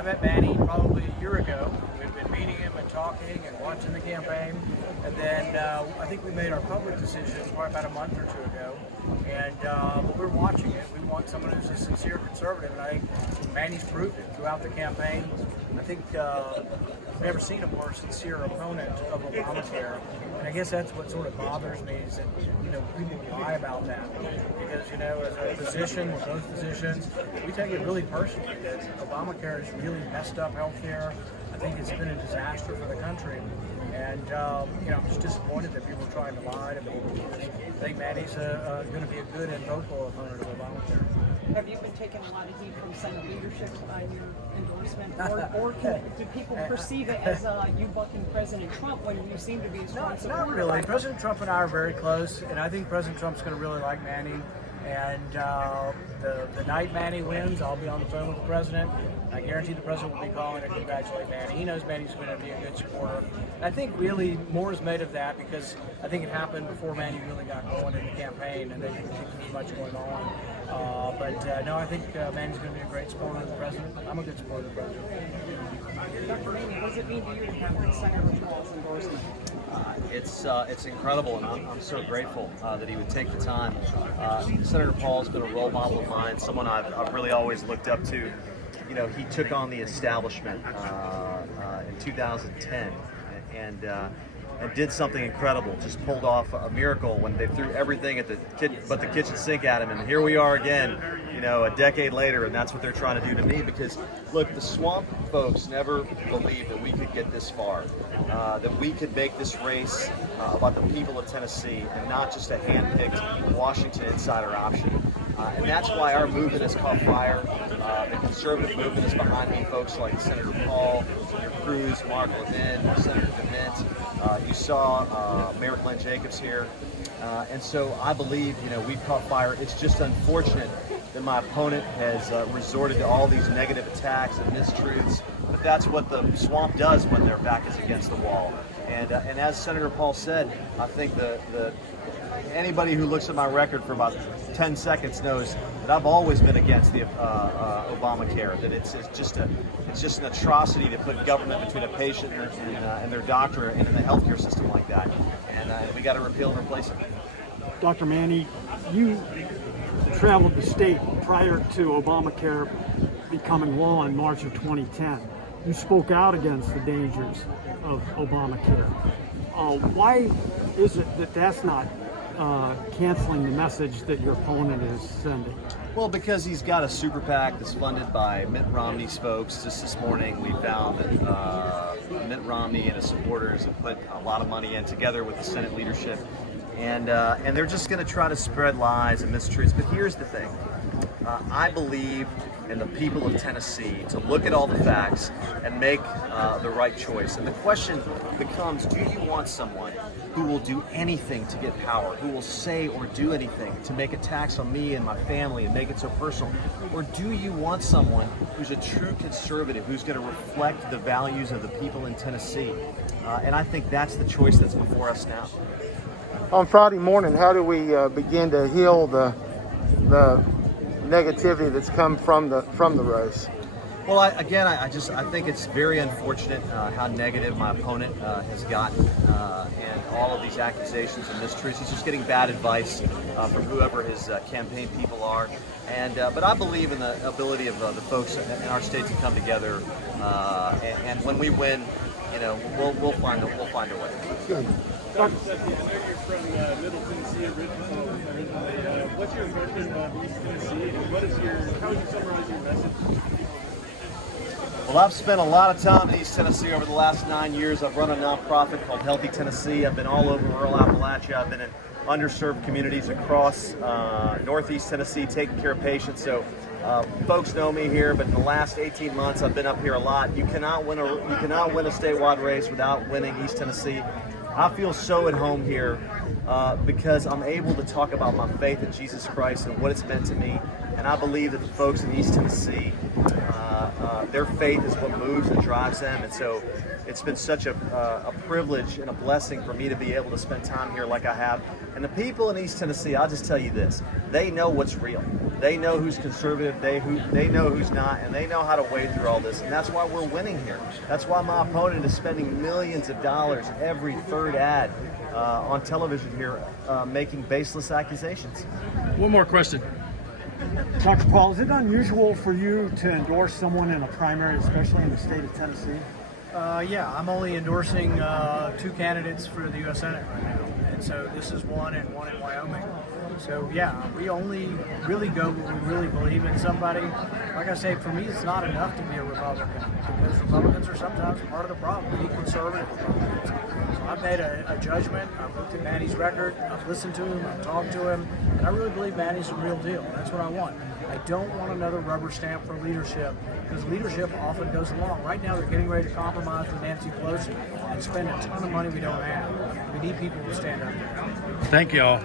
I met Manny probably a year ago. We've been meeting him and talking and watching the campaign. And then I think we made our public decision probably about a month or two ago. And but we're watching it. We want someone who's a sincere conservative. And I think Manny's proved it throughout the campaign. I think I've never seen a more sincere opponent of Obamacare. And I guess that's what sort of bothers me is that, people lie about that. Because, as a physician, we're both physicians, we take it really personally that Obamacare has really messed up healthcare. I think it's been a disaster for the country. And, I'm just disappointed that people are trying to lie to me. I think Manny's going to be a good and vocal opponent of Obamacare. Have you been taking a lot of heat from Senate leadership on your endorsement? Or do people perceive it as you bucking President Trump when you seem to be a strong supporter? Not really. President Trump and I are very close, and I think President Trump's going to really like Manny. And the night Manny wins, I'll be on the phone with the president. I guarantee the president will be calling to congratulate Manny. He knows Manny's going to be a good supporter. And I think really more is made of that because I think it happened before Manny really got going in the campaign, and they didn't think there was much going on. No, I think Manny's going to be a great supporter of the president. I'm a good supporter of the president. Dr. Manny, what does it mean to you to have Senator Paul's endorsement? It's incredible, and I'm so grateful that he would take the time. Senator Paul's been a role model of mine, someone I've really always looked up to. He took on the establishment in 2010 and did something incredible. Just pulled off a miracle when they threw everything at the kitchen sink at him, and here we are again, a decade later, and that's what they're trying to do to me. Because look, the swamp folks never believed that we could get this far, that we could make this race about the people of Tennessee and not just a hand-picked Washington insider option. And that's why our movement has caught fire. The conservative movement is behind me. Folks like Senator Paul, Senator Cruz, Mark Levin, Senator DeMint. You saw Mayor Glenn Jacobs here. And so I believe, we've caught fire. It's just unfortunate that my opponent has resorted to all these negative attacks and mistruths. But that's what the swamp does when their back is against the wall. And as Senator Paul said, I think anybody who looks at my record for about 10 seconds knows that I've always been against the Obamacare. That it's just an atrocity to put government between a patient and their doctor and in the healthcare system like that. And we got to repeal and replace it. Dr. Manny, you traveled the state prior to Obamacare becoming law in March of 2010. You spoke out against the dangers of Obamacare. Why is it that that's not canceling the message that your opponent is sending? Well, because he's got a super PAC that's funded by Mitt Romney's folks. Just this morning we found that Mitt Romney and his supporters have put a lot of money in together with the Senate leadership. And they're just going to try to spread lies and mistruths. But here's the thing. I believe in the people of Tennessee to look at all the facts and make the right choice. And the question becomes, do you want someone who will do anything to get power, who will say or do anything to make attacks on me and my family and make it so personal? Or do you want someone who's a true conservative, who's going to reflect the values of the people in Tennessee? And I think that's the choice that's before us now. On Friday morning, how do we begin to heal the negativity that's come from the race? Well, I think it's very unfortunate how negative my opponent has gotten, and all of these accusations and mistruths. He's just getting bad advice from whoever his campaign people are. But I believe in the ability of the folks in our state to come together, and when we win, we'll find a way. Good. Dr. Sethi, I know you're from Middle Tennessee originally. What's your impression of East Tennessee, and how would you summarize your message? Well, I've spent a lot of time in East Tennessee over the last 9 years. I've run a nonprofit called Healthy Tennessee. I've been all over rural Appalachia. I've been in underserved communities across Northeast Tennessee taking care of patients. So folks know me here, but in the last 18 months, I've been up here a lot. You cannot win a statewide race without winning East Tennessee. I feel so at home here because I'm able to talk about my faith in Jesus Christ and what it's meant to me. And I believe that the folks in East Tennessee, their faith is what moves and drives them. And so it's been such a privilege and a blessing for me to be able to spend time here like I have. And the people in East Tennessee, I'll just tell you this, they know what's real. They know who's conservative, they know who's not, and they know how to wade through all this, and that's why we're winning here. That's why my opponent is spending millions of dollars every third ad on television here, making baseless accusations. One more question. Dr. Paul, is it unusual for you to endorse someone in a primary, especially in the state of Tennessee? Yeah, I'm only endorsing 2 candidates for the U.S. Senate right now, and so this is one and one in Wyoming. So yeah, we only really go when we really believe in somebody. Like I say, for me, it's not enough to be a Republican, because Republicans are sometimes part of the problem. We need conservative Republicans. So I've made a judgment. I've looked at Manny's record. I've listened to him. I've talked to him, and I really believe Manny's the real deal. And that's what I want. I don't want another rubber stamp for leadership, because leadership often goes along. Right now, they're getting ready to compromise with Nancy Pelosi and spend a ton of money we don't have. We need people to stand up there. Thank y'all.